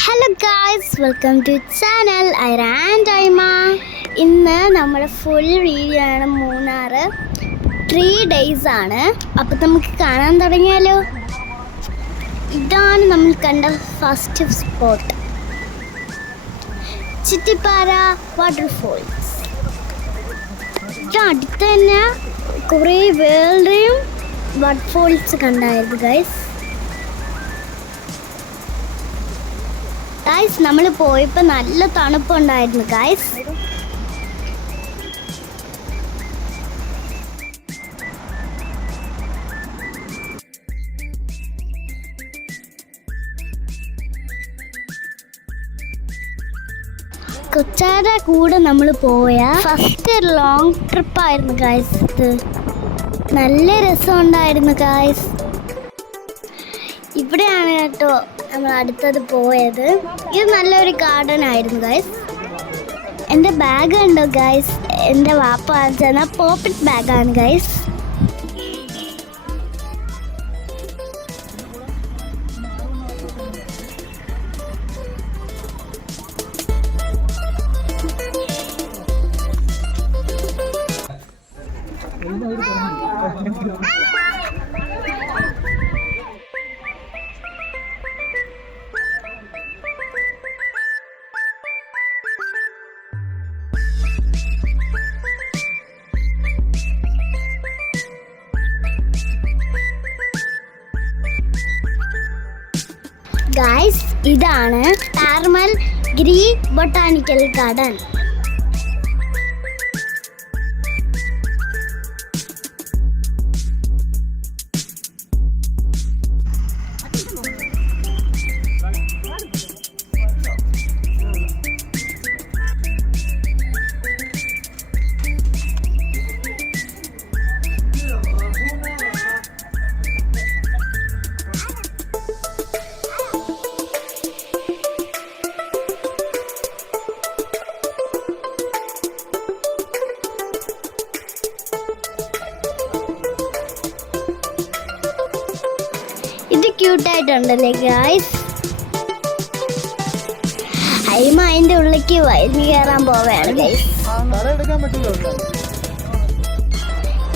Hello guys, welcome to channel Aira and Aima. ഇന്ന് നമ്മുടെ full video ആണ്. മൂന്നാർ 3 days ആണ്. അപ്പം നമുക്ക് കാണാൻ തുടങ്ങിയാലോ. ഇതാണ് നമ്മൾ കണ്ട ഫസ്റ്റ് സ്പോട്ട്, ചിറ്റിപ്പാറ വാട്ടർഫോൾസ്. അടുത്ത് തന്നെ കുറേ വേറെയും വാട്ടർഫോൾസ് കണ്ടായിരുന്നു ഗൈസ്. നമ്മൾ പോയപ്പോൾ നല്ല തണുപ്പുണ്ടായിരുന്നു ഗൈസ്. കൊച്ചാരുടെ കൂടെ നമ്മൾ പോയ ഫസ്റ്റ് ലോങ് ട്രിപ്പായിരുന്നു ഗൈസ്. ഇത് നല്ല രസമുണ്ടായിരുന്നു ഗൈസ്. ഇവിടെയാണ് കേട്ടോ നമ്മൾ അടുത്തത് പോയത്. ഇത് നല്ലൊരു ഗാർഡൻ ആയിരുന്നു ഗൈസ്. എൻ്റെ ബാഗ് ഉണ്ടോ ഗൈസ്? എൻ്റെ വാപ്പ വാങ്ങിച്ചെന്ന പോക്കറ്റ് ബാഗാണ് ഗൈസ്. ഗൈസ്, ഇതാണ് കാർമൽ ഗിരി ബൊട്ടാണിക്കൽ ഗാർഡൻ. ഇത് ക്യൂട്ടായിട്ടുണ്ടല്ലേ ഗായ്സ്. ഹൈമ അതിൻ്റെ ഉള്ളിലേക്ക് വലിഞ്ഞു കയറാൻ പോവുകയാണ് ഗൈസ്.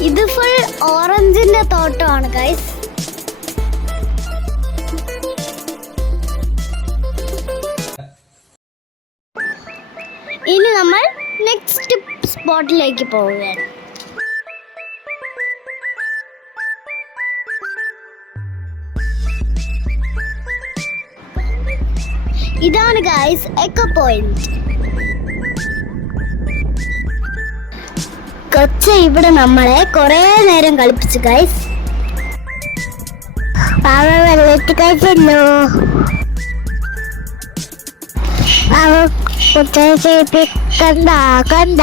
ഇത് ഫുൾ ഓറഞ്ചിന്റെ തോട്ടമാണ് ഗൈസ്. ഇനി നമ്മൾ നെക്സ്റ്റ് സ്പോട്ടിലേക്ക് പോവുകയാണ്. ഇതാണ് ഗൈസ് എക്കോ പോയിന്റ്. കൊച്ച ഇവിടെ നമ്മളെ കുറേ നേരം കളിപ്പിച്ചു ഗൈസ്. പാവ വെള്ളത്തിൽ കഴിച്ചല്ലോ. പാവ കൊച്ച കണ്ട കണ്ട.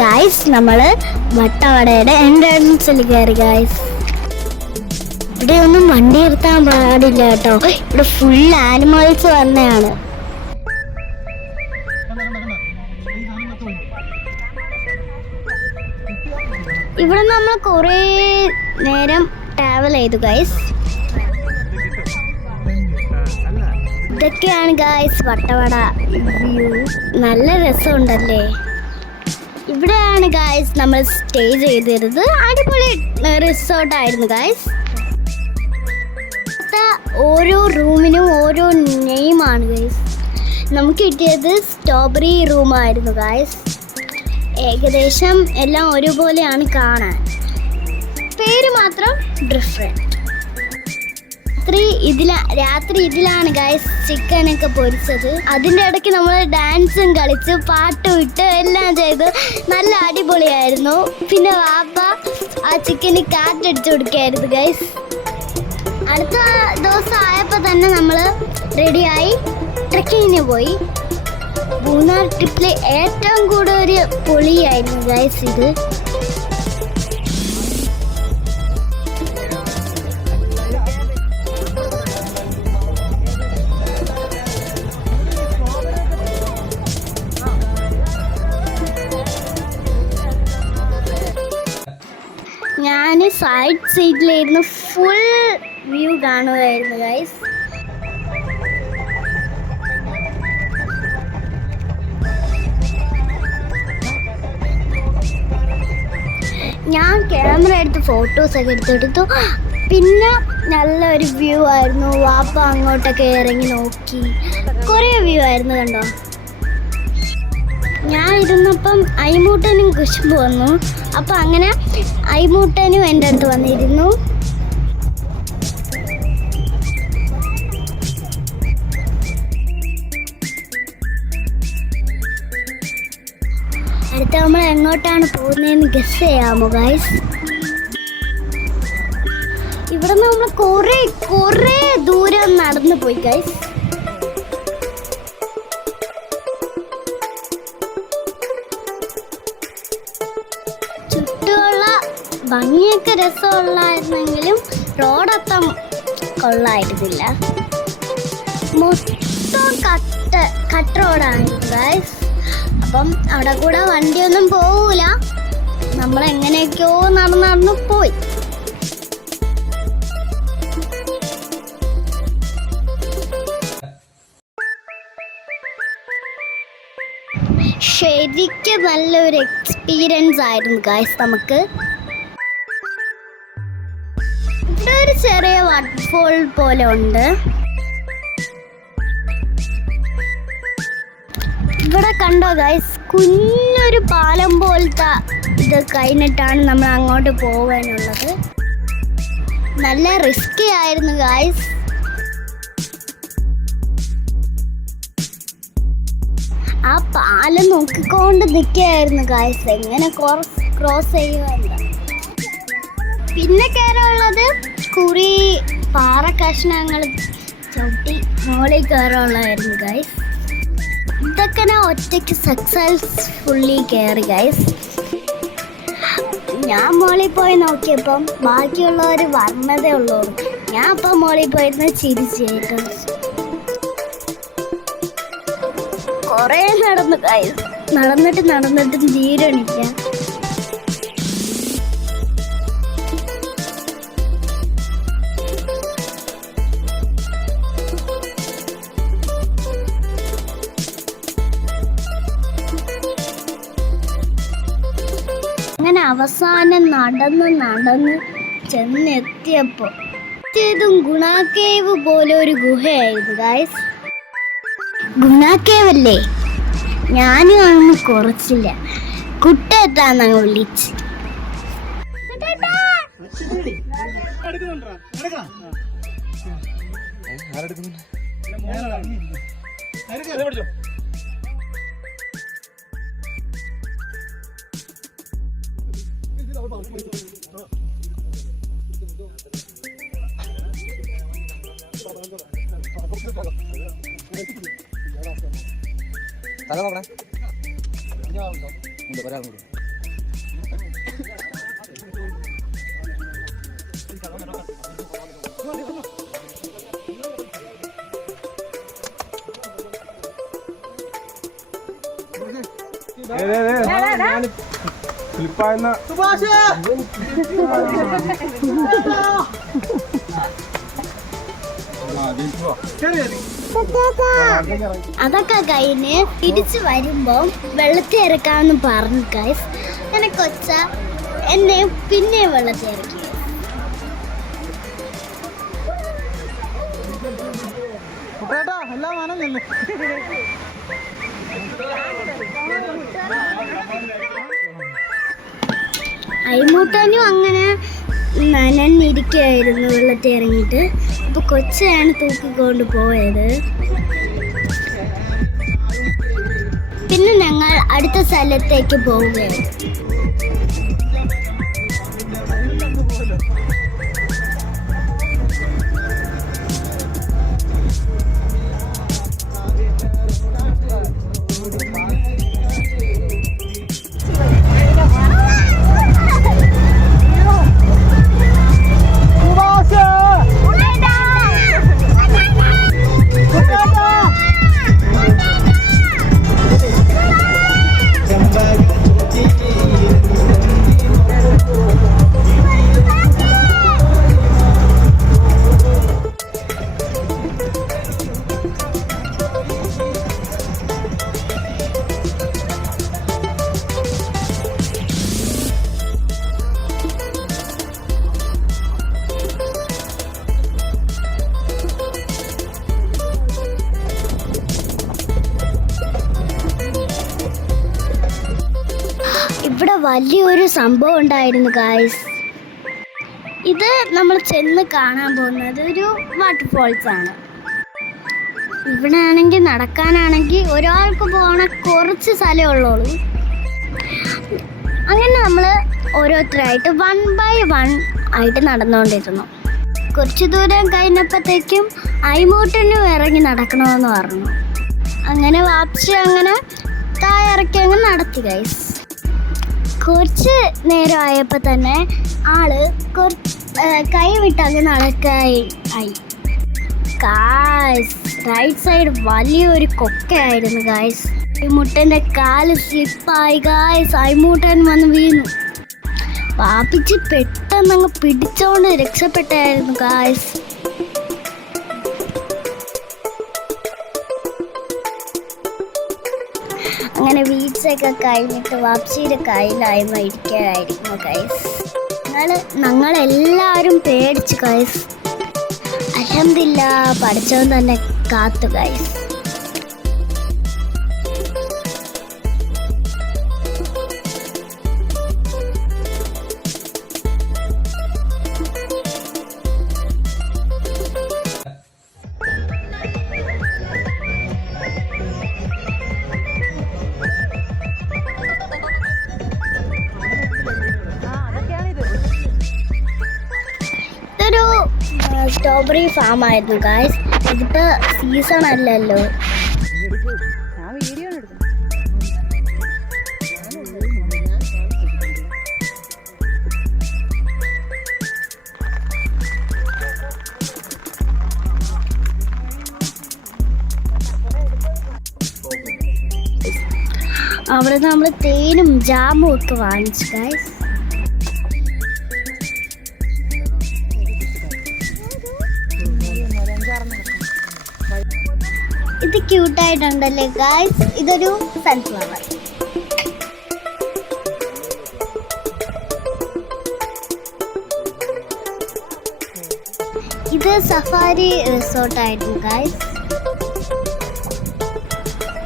ഗൈസ്, നമ്മള് വട്ടവടയുടെ എൻട്രൻസിൽ കയറി ഗൈസ്. ഇവിടെ ഒന്നും വണ്ടി നിർത്താൻ പാടില്ല കേട്ടോ. ഇവിടെ ഫുൾ ആനിമൽസ് തന്നെയാണ്. ഇവിടെ നമ്മൾ കുറേ നേരം ട്രാവൽ ചെയ്തു ഗൈസ്. ഇതൊക്കെയാണ് ഗൈസ് വട്ടവട വ്യൂ. നല്ല രസമുണ്ടല്ലേ. ഇവിടെയാണ് ഗൈസ് നമ്മൾ സ്റ്റേ ചെയ്തിരുന്നത്. അടിപൊളി റിസോർട്ടായിരുന്നു ഗൈസ്. ഓരോ റൂമിനും ഓരോ നെയിമാണ് ഗൈസ്. നമുക്ക് കിട്ടിയത് സ്ട്രോബെറി റൂമായിരുന്നു ഗൈസ്. ഏകദേശം എല്ലാം ഒരുപോലെയാണ് കാണാൻ, പേര് മാത്രം ഡിഫറെൻറ്റ്. രാത്രി ഇതിലാണ് ഗൈസ് ചിക്കനൊക്കെ പൊരിച്ചത്. അതിൻ്റെ ഇടയ്ക്ക് നമ്മൾ ഡാൻസും കളിച്ച് പാട്ടും ഇട്ട് എല്ലാം ചെയ്ത് നല്ല അടിപൊളിയായിരുന്നു. പിന്നെ വാപ്പ ആ ചിക്കന് കാറ്റടിച്ചു കൊടുക്കുകയായിരുന്നു ഗൈസ്. അടുത്ത ദിവസം ആയപ്പോൾ തന്നെ നമ്മൾ റെഡിയായി ട്രെക്കിങ്ങിന് പോയി. മൂന്നാർ ട്രിപ്പിലെ ഏറ്റവും കൂടുതൽ ഒരു പൊളിയായിരുന്നു ഗൈസ് ഇത്. ഞാൻ സൈഡ് സീറ്റിലായിരുന്നു, ഫുൾ വ്യൂ കാണുകയായിരുന്നു ഗൈസ്. ഞാൻ ക്യാമറ എടുത്ത് ഫോട്ടോസൊക്കെ എടുത്തെടുത്തു. പിന്നെ നല്ലൊരു വ്യൂ ആയിരുന്നു. വാപ്പ അങ്ങോട്ടൊക്കെ ഇറങ്ങി നോക്കി, കുറേ വ്യൂ ആയിരുന്നു കണ്ടോ. ഞാൻ ഇരുന്നപ്പം ഐമൂട്ടനും കുശുമ്പ് വന്നു. അപ്പം അങ്ങനെ ഐമൂട്ടനും എൻ്റെ അടുത്ത് വന്നിരുന്നു. അടുത്ത നമ്മൾ എങ്ങോട്ടാണ് പോകുന്നതെന്ന് ഗസ് ചെയ്യാമോ ഗൈസ്? ഇവിടെ നമ്മൾ കുറേ ദൂരം നടന്നു പോയി ഗൈസ്. ചുറ്റുമുള്ള ഭംഗിയൊക്കെ രസമുള്ളായിരുന്നെങ്കിലും റോഡൊപ്പം കൊള്ളായിരുന്നില്ല. മൊത്തം കട്ട് റോഡാണ് ഗൈസ്. അപ്പം അവിടെ കൂടെ വണ്ടിയൊന്നും പോവില്ല. നമ്മളെങ്ങനെയൊക്കെയോ നടന്നു പോയി. ശരിക്കും നല്ലൊരു എക്സ്പീരിയൻസ് ആയിരുന്നു ഗൈസ് നമുക്ക്. ഇവിടെ ഒരു ചെറിയ വാട്ടർഫോൾ പോലെ ഉണ്ട്. ഇവിടെ കണ്ടോ ഗൈസ്, കുഞ്ഞൊരു പാലം പോലത്തെ ഇത് കഴിഞ്ഞിട്ടാണ് നമ്മൾ അങ്ങോട്ട് പോകാനുള്ളത്. നല്ല റിസ്കി ആയിരുന്നു ഗൈസ്. ആ പാലം നോക്കിക്കൊണ്ട് നിൽക്കുകയായിരുന്നു ഗൈസ്, എങ്ങനെ ക്രോസ് ചെയ്യുമെന്ന്. പിന്നെ കയറാനുള്ളത് കുറേ പാറ കഷ്ണങ്ങൾ ചവിട്ടി മോളിൽ കയറാനുള്ളതായിരുന്നു ഗൈസ്. ഇതൊക്കെ ഞാൻ ഒറ്റയ്ക്ക് സക്സസ്ഫുള്ളി കയറി ഗൈസ്. ഞാൻ മോളിൽ പോയി നോക്കിയപ്പം ബാക്കിയുള്ളവർ വർണ്ണതേ ഉള്ളൂ. ഞാൻ അപ്പം മോളിൽ പോയിരുന്ന് ചിരിച്ചു. കുറേ നടന്നു ഗൈസ്. നടന്നിട്ട് തീരണില്ല. അങ്ങനെ അവസാനം നടന്ന് ചെന്നെത്തിയപ്പോൾ ഇതും ഗുണ കേവ് പോലെ ഒരു ഗുഹയായിരുന്നു ഗൈസ്. ഗുണ കേവ് അല്ലേ? ഞാനും അങ്ങ് കുറച്ചില്ല, കുട്ടേട്ടാന്നങ്ങ് വിളിച്ച്. തല നോക്കണേ. ഒരാൾ കൂടി. അതൊക്കെ കഴിഞ്ഞ് തിരിച്ചു വരുമ്പോ വെള്ളത്തിൽ ഇറക്കാമെന്ന് പറഞ്ഞു ഗൈസ്. അങ്ങനെ കൊച്ച എന്നെ പിന്നെ വെള്ളത്തിൽ ഇറക്കി. അയിമൂട്ടാനും അങ്ങനെ നനഞ്ഞിരിക്കുകയായിരുന്നു വെള്ളത്തിൽ ഇറങ്ങിയിട്ട്. അപ്പോൾ കൊച്ചാണ് തൂക്കിക്കൊണ്ട് പോയത്. പിന്നെ ഞങ്ങൾ അടുത്ത സ്ഥലത്തേക്ക് പോവുകയാണ്. ഇവിടെ വലിയൊരു സംഭവം ഉണ്ടായിരുന്നു ഗായ്സ്. ഇത് നമ്മൾ ചെന്ന് കാണാൻ പോകുന്നത് ഒരു വാട്ടർഫോൾസ് ആണ്. ഇവിടെ ആണെങ്കിൽ നടക്കാനാണെങ്കിൽ ഒരാൾക്ക് പോകണ കുറച്ച് സ്ഥലമേ ഉള്ളൂ. അങ്ങനെ നമ്മൾ ഓരോരുത്തരായിട്ട് 1 by 1 ആയിട്ട് നടന്നുകൊണ്ടിരുന്നു. കുറച്ച് ദൂരം കഴിഞ്ഞപ്പോഴത്തേക്കും ഐമൂട്ടനും ഇറങ്ങി നടക്കണമെന്ന് പറഞ്ഞു. അങ്ങനെ വാപ്സി അങ്ങനെ താഴെ ഇറക്കി അങ്ങ് നടത്തി ഗൈസ്. കുറച്ച് നേരം ആയപ്പോൾ തന്നെ ആള് കൈ വിട്ടങ്ങ് നടക്കായി ആയി ഗായ്സ്. റൈറ്റ് സൈഡ് വലിയൊരു കൊക്കയായിരുന്നു ഗായ്സ്. ഐമൂട്ടൻ്റെ കാല് സ്ലിപ്പായി ഗായ്സ്. ഐമൂട്ടൻ വന്ന് വീണു. പാപ്പിച്ച് പെട്ടെന്ന് അങ്ങ് പിടിച്ചോണ്ട് രക്ഷപ്പെട്ടായിരുന്നു ഗായ്സ്. അങ്ങനെ വീഴ്ചയൊക്കെ കഴിഞ്ഞിട്ട് വാപ്സിയുടെ കയ്യിലായ്മ ഇരിക്കാനായിരുന്നു ഗൈസ്. ഞങ്ങളെല്ലാവരും പേടിച്ചു ഗൈസ്. അൽഹംദുലില്ലാ പഠിച്ചവൻ തന്നെ കാത്തു ഗൈസ്. ഇതൊരു സ്ട്രോബെറി ഫാം ആയിരുന്നു ഗായ്സ്. ഇതിപ്പോൾ സീസൺ അല്ലല്ലോ. അവിടെ നമ്മൾ തേനും ജാമും ഒക്കെ വാങ്ങിച്ചു ഗായ്സ്. ഇത് ക്യൂട്ടായിട്ടുണ്ടല്ലേ ഗായ്സ്. ഇതൊരു സൺഫ്ലവർ. ഇത് സഫാരി റിസോർട്ടായിരുന്നു ഗായ്സ്.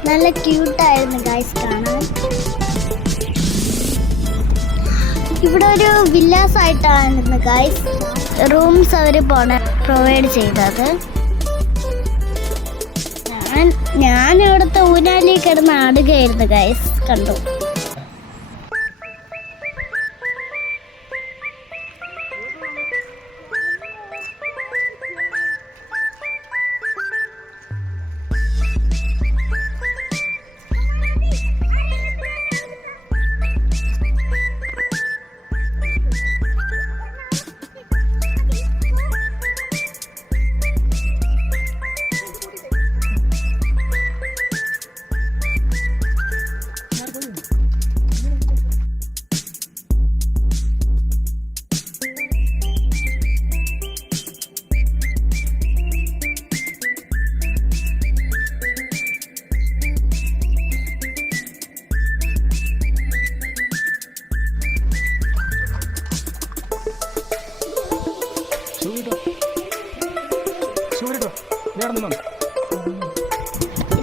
നല്ല ക്യൂട്ടായിരുന്നു ഗായ്സ് കാണാൻ. ഇവിടെ ഒരു വില്ലാസ് ആയിട്ടായിരുന്നു ഗായ്സ് റൂംസ് അവർ പ്രൊവൈഡ് ചെയ്തത്. ഞാൻ ഇവിടുത്തെ ഊനാലിൽ കിടന്ന് ആടുകയായിരുന്നു ഗൈസ്. കണ്ടു.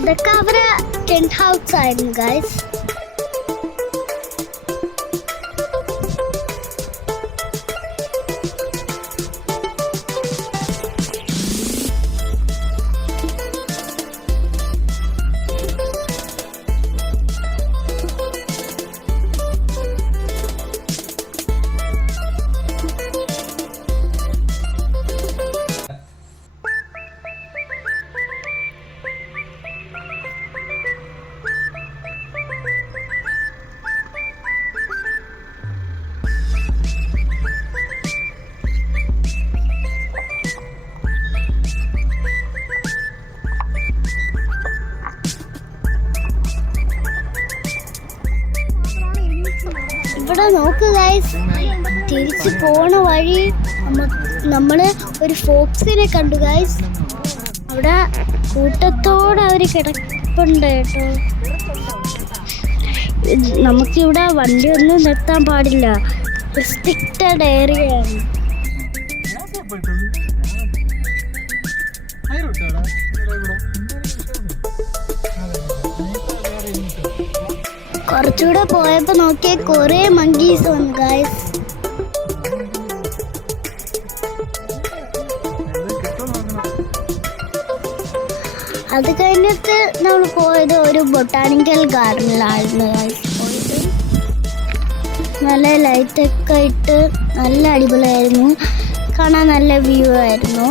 ഇതൊക്കെ അവരെ ടെന്റ് ഹൗസ് ആയിരുന്നു ഗൈസ്. തിരിച്ച് പോണ വഴി നമ്മള് ഒരു ഫോക്സിനെ കണ്ടു ഗൈസ്. അവിടെ കൂട്ടത്തോടെ അവര് കിടപ്പുണ്ട് കേട്ടോ. നമുക്കിവിടെ വണ്ടിയൊന്നും നിർത്താൻ പാടില്ല, റെസ്ട്രിക്റ്റഡ് ഏരിയയാണ്. കുറച്ചുകൂടെ പോയപ്പോ നോക്കിയ കുറെ മങ്കീസ് വന്നു ഗൈസ്. അത് കഴിഞ്ഞിട്ട് നമ്മൾ പോയത് ഒരു ബൊട്ടാണിക്കൽ ഗാർഡനിലായിരുന്നു ഗൈസ്. നല്ല ലൈറ്റൊക്കെ ഇട്ട് നല്ല അടിപൊളിയായിരുന്നു, കാണാൻ നല്ല വ്യൂ ആയിരുന്നു.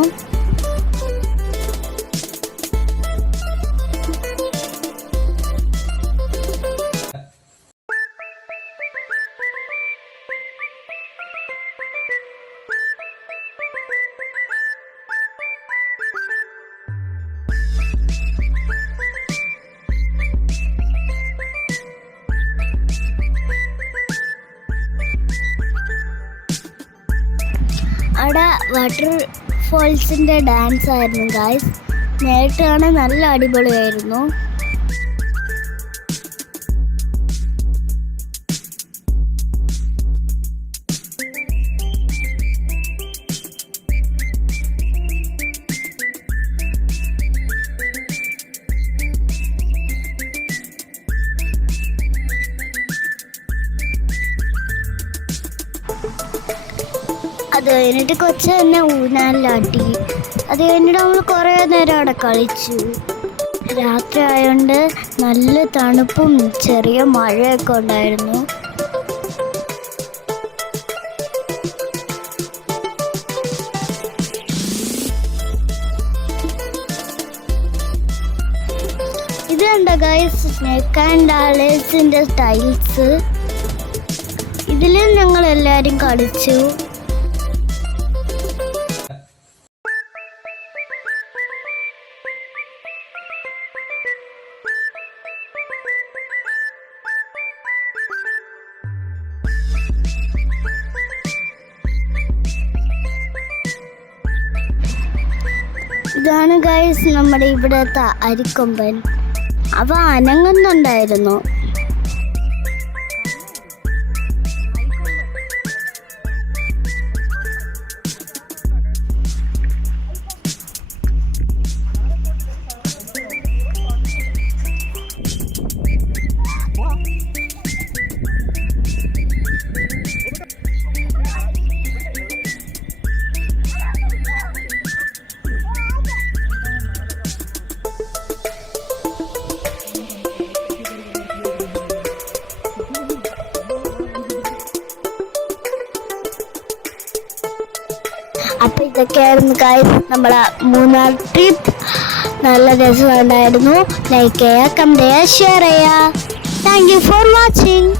അവിടെ വാട്ടർ ഫോൾസിൻ്റെ ഡാൻസ് ആയിരുന്നു ഗായ്സ്. നേരിട്ട് കാണാൻ നല്ല അടിപൊളിയായിരുന്നു. അത് കഴിഞ്ഞിട്ട് കൊച്ചു തന്നെ ഊഞ്ഞാലിലാട്ടി. അത് കഴിഞ്ഞിട്ട് നമ്മൾ കുറേ നേരം അവിടെ കളിച്ചു. രാത്രി ആയതുകൊണ്ട് നല്ല തണുപ്പും ചെറിയ മഴയൊക്കെ ഉണ്ടായിരുന്നു. ഇത് കണ്ടോ ഗൈസ്, സ്നേക്ക് ആൻഡ് ലാഡേഴ്സിൻ്റെ ടൈൽസ്. ഇതിലും ഞങ്ങൾ എല്ലാവരും കളിച്ചു. ഇതാണ് ഗൈസ് നമ്മുടെ ഇവിടുത്തെ അരിക്കൊമ്പൻ. അവ അനങ്ങുന്നുണ്ടായിരുന്നു. അപ്പോൾ ഇതൊക്കെയായിരുന്നു ഗൈസ് നമ്മളെ മൂന്നാർ ട്രിപ്പ്. നല്ല രസമുണ്ടായിരുന്നു. ലൈക്ക് ചെയ്യുക, കമന്റ് ചെയ്യുക, ഷെയർ ചെയ്യുക. Thank you for watching.